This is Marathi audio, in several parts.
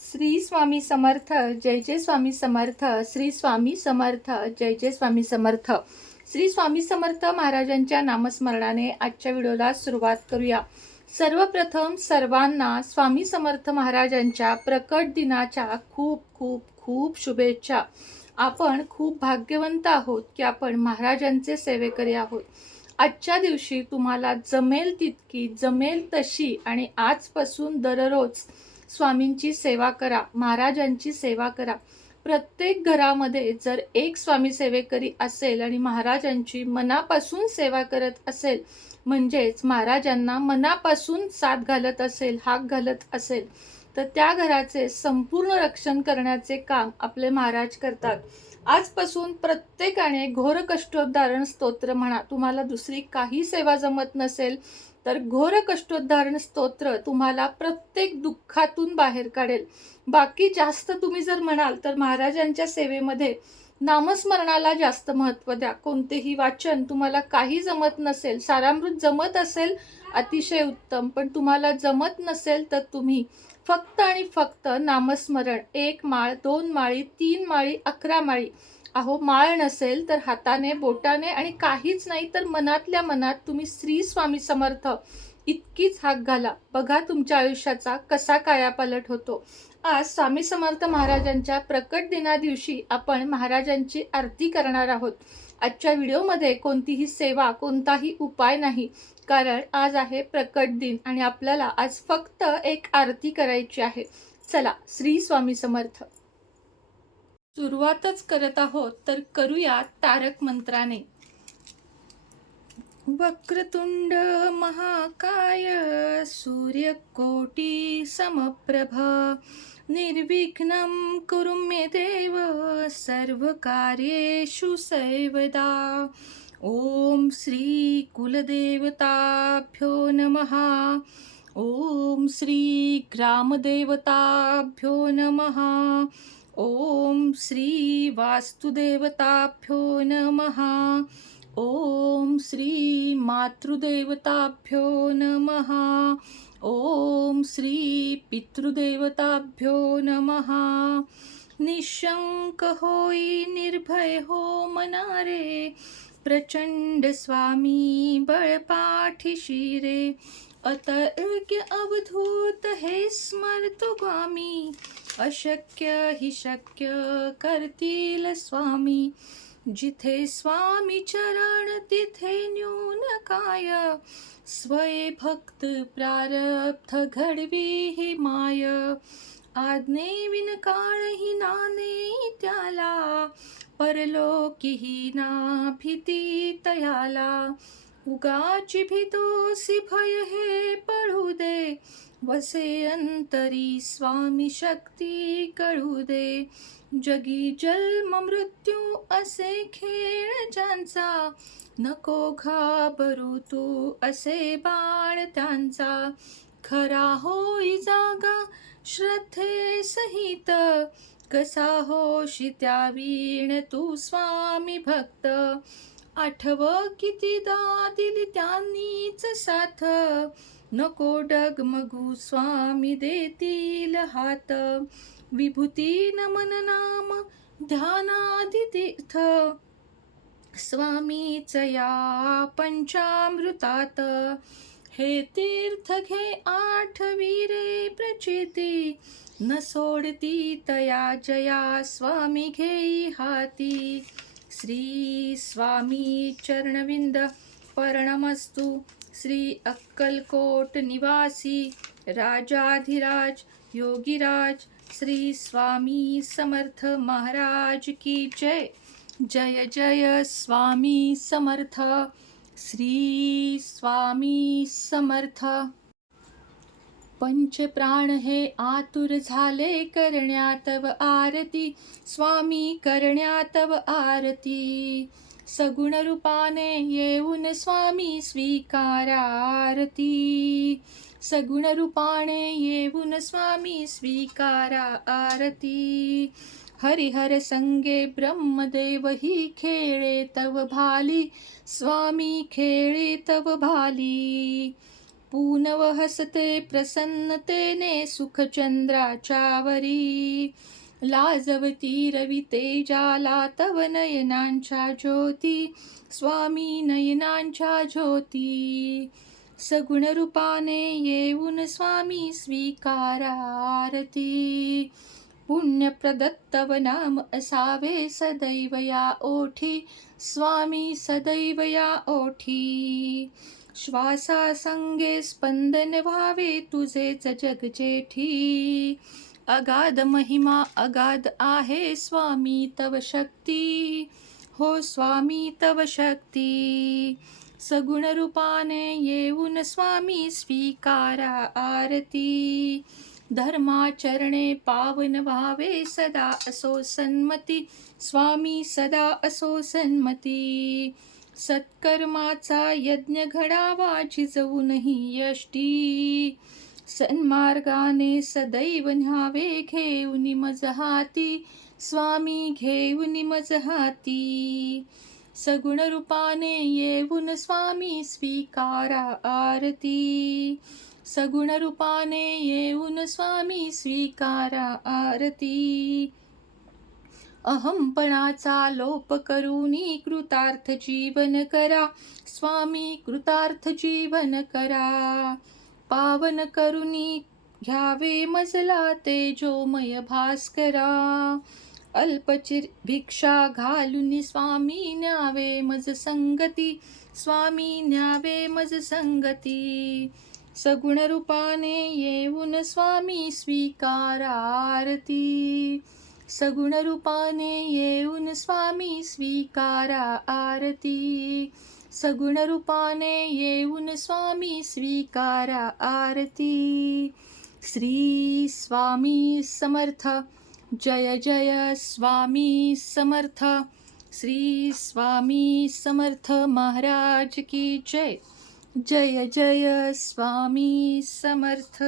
श्री स्वामी समर्थ, जय जय स्वामी समर्थ. श्री स्वामी समर्थ, जय जय स्वामी समर्थ. श्री स्वामी समर्थ महाराजांच्या नामस्मरणाने आजच्या व्हिडिओला सुरुवात करूया. सर्वप्रथम सर्वांना स्वामी समर्थ महाराजांच्या प्रकट दिनाच्या खूप खूप खूप शुभेच्छा. आपण खूप भाग्यवंत आहोत की आपण महाराजांचे सेवेकरी आहोत. आजच्या दिवशी तुम्हाला जमेल तितकी, जमेल तशी आणि आजपासून दररोज स्वामींची सेवा करा, महाराजांची सेवा करा. प्रत्येक घरामध्ये जर एक स्वामी सेवेकरी असेल आणि महाराजांची मनापासून सेवा करत असेल, म्हणजेच महाराजांना मनापासून साथ घालत असेल, हाक घालत असेल, तर त्या घराचे संपूर्ण रक्षण करण्याचे काम आपले महाराज करतात. आजपासून प्रत्येकाने घोर कष्टोद्धारण स्तोत्र म्हणा. तुम्हाला दुसरी काही सेवा जमत नसेल तर घोर कष्टोद्धारण स्तोत्र तुम्हाला प्रत्येक दुःखातून बाहेर काढेल. बाकी जास्त तुम्ही जर म्हणाल तर महाराजांच्या सेवेमध्ये नामस्मरणाला जास्त महत्त्व द्या. कोणतेही वाचन तुम्हाला काही जमत नसेल, सारामृत जमत असेल अतिशय उत्तम, पण तुम्हाला जमत नसेल तर तुम्ही फक्त आणि फक्त नामस्मरण 1 माळ, 2 माळी, 3 माळी, 11 माळी. अहो, माळ नसेल तर हाताने, बोटाने आणि काहीच नाही तर मनातल्या मनात तुम्ही श्री स्वामी समर्थ इतकीच हाक घाला. बघा तुमच्या आयुष्याचा कसा कायापालट होतो. आज स्वामी समर्थ महाराजांच्या प्रकट दिना दिवशी आपण महाराजांची आरती करणार आहोत. आजच्या व्हिडिओमध्ये कोणतीही सेवा, कोणताही उपाय नाही, कारण आज आहे प्रकट दिन आणि आपल्याला आज फक्त एक आरती करायची आहे. चला, श्री स्वामी समर्थ. सुरुवातच करत आहोत तर करूया तारक मंत्राने. वक्रतुंड महाकाय सूर्यकोटी समप्रभ निर्विघ्नं कुरु मे देव सर्वकार्येषु सर्वदा. ओम श्री कुलदेवताभ्यो नमः. ओम श्री ग्रामदेवताभ्यो नमः. ओम श्री वास्तुदेवताभ्यो नमः. ओम श्री मातृदेवताभ्यो नमः. ओम श्री पितृदेवताभ्यो नमः. निशंक होई निर्भय हो मनारे प्रचंड स्वामी बळपाठीशी रे. अतर्क्य अवधूत हे स्मर्तुगामी अशक्य हि शक्य करतील स्वामी. जिथे स्वामी चरण तिथे न्यून काय स्वये भक्त प्रारब्ध घडवी ही माय. आज्ञे विनकाळ ही नाने त्याला परलोकीही ना भीती तयाला. उगाची भीतोसी भय हे पळू दे वसे अंतरी स्वामी शक्ती कळू दे. जगी जन्म मृत्यू असे खेळ ज्यांचा नको घाबरू तू असे बाळ त्यांचा. खरा होई जागा श्रद्धे सहित कसा होशी त्या वीण तू स्वामी भक्त. आठव कितीदा दिली त्यांनीच साथ नको डगमगू स्वामी देतील हात. विभूती नमन नाम ध्यानादि तीर्थ स्वामीच या पंचामृतात. हे तीर्थ घे आठवी रे प्रचिती न सोडती तया जया स्वामी घेई हाती. श्री स्वामी चरणविंद पर्णमस्तु. श्री अक्कलकोट निवासी राजाधिराज योगीराज श्री स्वामी समर्थ महाराज की जय. जय जय स्वामी समर्थ. श्री स्वामी समर्थ. पंचप्राण हे आतुर झाले करण्यातव आरती. स्वामी करण्यातव आरती. सगुण रूपाने येऊन स्वामी स्वीकारा आरती. सगुण रूपाने येऊन स्वामी स्वीकारा आरती. हरिहर संगे ब्रह्मदेव ही खेळे तव भाली. स्वामी खेळे तव भाली. पूनव हसते प्रसन्नतेने सुखचंद्राच्या वरी. लाजवती रवी तेजाला तव नयनांच्या ज्योती. स्वामी नयनांच्या ज्योती. सगुण रूपाने येऊन स्वामी स्वीकारा आरती. पुण्य प्रदत्तव नाम असावे सदैव या ओठी. स्वामी सदैव या ओठी. श्वासासंगे स्पंदन व्हावे तुझेच जग जेठी. अगाध महिमा अगाध आहे स्वामी तव शक्ती. हो स्वामी तव शक्ती. सगुण रूपाने येऊन स्वामी स्वीकारा आरती. धर्माचरणे पावन व्हावे सदा असो सन्मती. स्वामी सदा असो सन्मती. सत्कर्माचा यज्ञ घडावा झिजवूनही यष्टी. सन्मार्गाने सदैव न्यावे घेऊन मज हाती. स्वामी घेऊन मज हाती. सगुण रूपाने येऊन स्वामी स्वीकारा आरती. सगुण रूपाने येऊन स्वामी स्वीकारा आरती. अहंपणाचा लोप करूनी कृतार्थ जीवन करा. स्वामी कृतार्थ जीवन करा. पावन करूनी घ्यावे मजला तेजोमय भास्करा. अल्पचिर भिक्षा घालून स्वामी न्यावे मज संगती. स्वामी न्यावे मज संगती. सगुण रूपाने येऊन स्वामी स्वीकारा आरती. सगुण रूपाने येऊन स्वामी स्वीकारा आरती. सगुण रूपाने येऊन स्वामी स्वीकारा आरती. श्री स्वामी समर्थ. जय जय स्वामी समर्थ. श्री स्वामी समर्थ महाराज की जय. जय जय स्वामी समर्थ.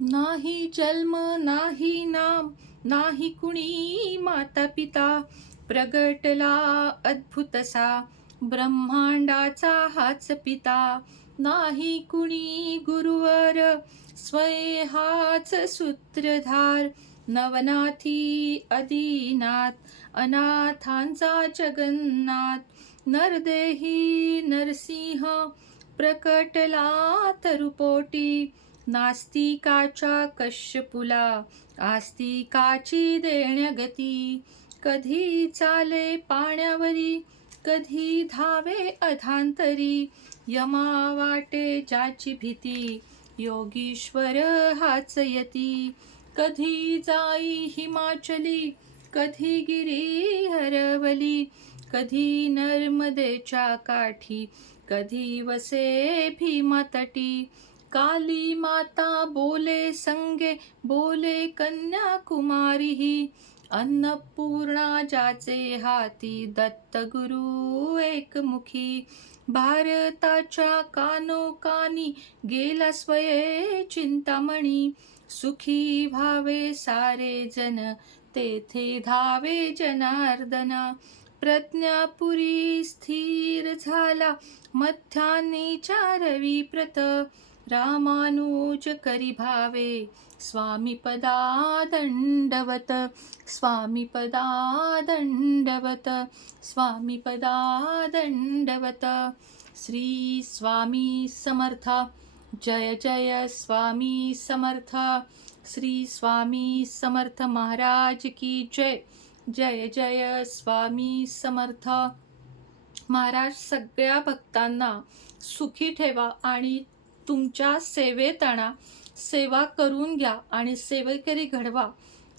नाही जन्म नाही नाम नाही कुणी माता पिता. प्रगटला अद्भुतसा ब्रह्मांडाचा हाच पिता. नाही कुणी गुरुवर स्वय हाच सूत्रधार. नवनाथी आदिनाथ अनाथांचा जगन्नाथ. नरदेही नरसिंह प्रकटला तरुपोटी. नास्तिकाच्या कश्यपुला आस्तिकाची देण्यगती. कधी चाले पाण्यावरी कधी धावे अधांतरी. यमा वाटे ज्याची भीती योगीश्वर हाच यती. कधी जाई हिमाचली कधी गिरी हरवली. कधी नर्मदेच्या काठी कधी वसे भीमातटी. काली माता बोले संगे बोले कन्याकुमारी ही. अन्नपूर्णा ज्याचे हाती दत्त गुरु एकमुखी. भारताच्या कानोकानी गेला स्वये चिंतामणी. सुखी व्हावे सारे जन तेथे धावे जनार्दन. प्रज्ञापुरी स्थिर झाला मध्यान्नीच्या रविप्रत. रामानुज करी भावे स्वामी पदा दंडवत. स्वामी पदा दंडवत. स्वामी पदा दंडवत. श्री स्वामी समर्थ. जय जय स्वामी समर्थ. श्री स्वामी समर्थ महाराज की जय. जय जय स्वामी समर्थ. महाराज सगळ्या भक्तांना सुखी ठेवा आणि तुमच्या सेवेत आणा, सेवा करून घ्या आणि सेवेकरी घडवा,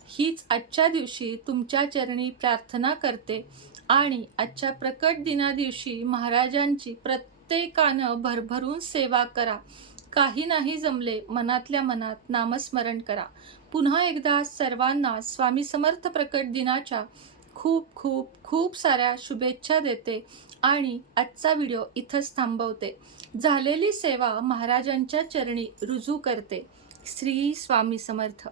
हीच आजच्या दिवशी तुमच्या चरणी प्रार्थना करते. आणि आजच्या प्रकट दिना दिवशी महाराजांची प्रत्येकानं भरभरून सेवा करा. काही नाही जमले, मनातल्या मनात नामस्मरण करा. पुन्हा एकदा सर्वांना स्वामी समर्थ प्रकट दिनाच्या खूप खूप खूप साऱ्या शुभेच्छा देते आणि आजचा व्हिडिओ इथंच थांबवते. झालेली सेवा महाराजांच्या चरणी रुजू करते. श्री स्वामी समर्थ.